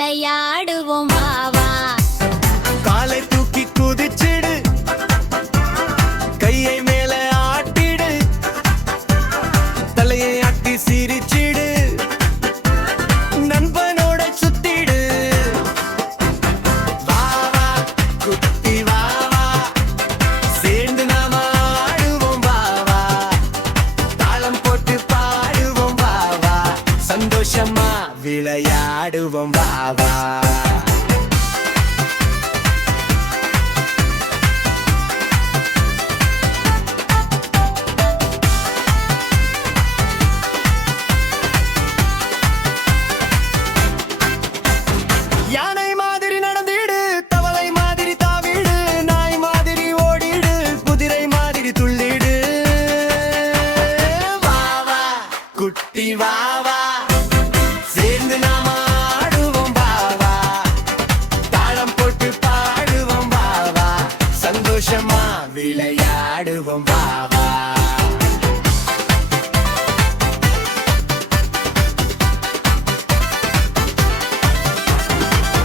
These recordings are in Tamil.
விளையாடுவோம் வாவா. காலை தூக்கி குதிச்சிடு, கையை மேல ஆட்டிடு, தலையை ஆட்டி சிரிச்சிடு, நண்பனோட சுத்திடு. வாவா குட்டி வாவா, சேர்ந்து நாம ஆடுவோம் வாவா, தாளம் போட்டு பாடுவோம் வாவா, சந்தோஷமா விளையாடுவோம் வாவா. யானை மாதிரி நடந்திடு, தவளை மாதிரி தாவிடு, நாய் மாதிரி ஓடிடு, குதிரை மாதிரி துள்ளிடு. வாவா குட்டி வாவா, சேர்ந்து நாம ஆடுவோம் வாவா, தாளம் போட்டு பாடுவோம் வாவா, சந்தோஷமா விளையாடுவோம் வாவா.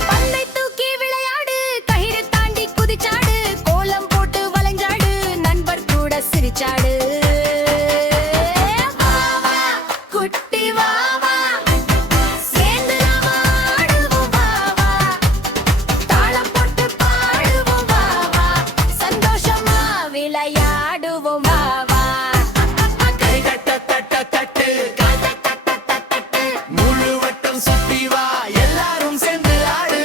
பந்தை தூக்கி விளையாடு, கயிறு தாண்டி குதிச்சாடு, கோலம் போட்டு வளைஞ்சாடு, நண்பர் கூட சிரிச்சாடு. வாவா குட்டி வாவா, சேர்ந்து நாம ஆடுவோம் வாவா, தாளம் போட்டு பாடுவோம் வாவா, சந்தோஷமா விளையாடுவோம் வாவா. கை தட்ட தட்ட தட்டு, முழு வட்டம் சுத்தி வா, எல்லாரும் சேர்ந்து ஆடு.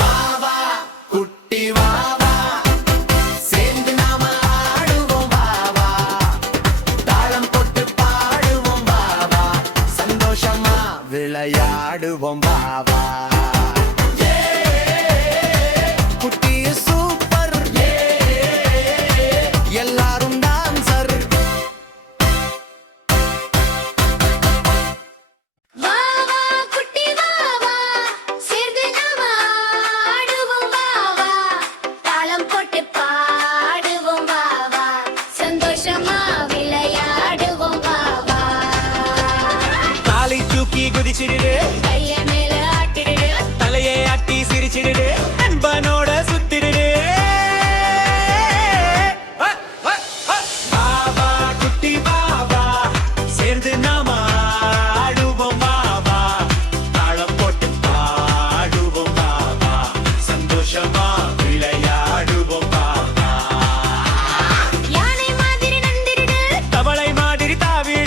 வாவா குட்டி வாவா, சேர்ந்து நாம ஆடுவோம் வாவா, தாளம் போட்டு பாடுவோம் வாவா, சந்தோஷமா விளையாடுவோம் வாவா. குட்டி சூப்பர், எல்லாரும் டான்சர். வாவா குட்டி வாவா, சேர்ந்து நாம ஆடுவோம் வாவா, தாளம் போட்டு பாடுவோம் வாவா, சந்தோஷமா விளையாடுவோம் வாவா. காலை தூக்கி குதிச்சிடு, கைய மேல ஆட்டிடு, தலையை ஆட்டி சிரிச்சிடு, நண்பனோட சுத்திடு. வாவா குட்டி வாவா, சேர்ந்து நாம ஆடுவோம் வாவா, தாளம் போட்டு பாடுவோம் வாவா, சந்தோஷமா விளையாடுவோம் வாவா. யானை மாதிரி நந்திரிடு, தவளை மாதிரி தாவிடு,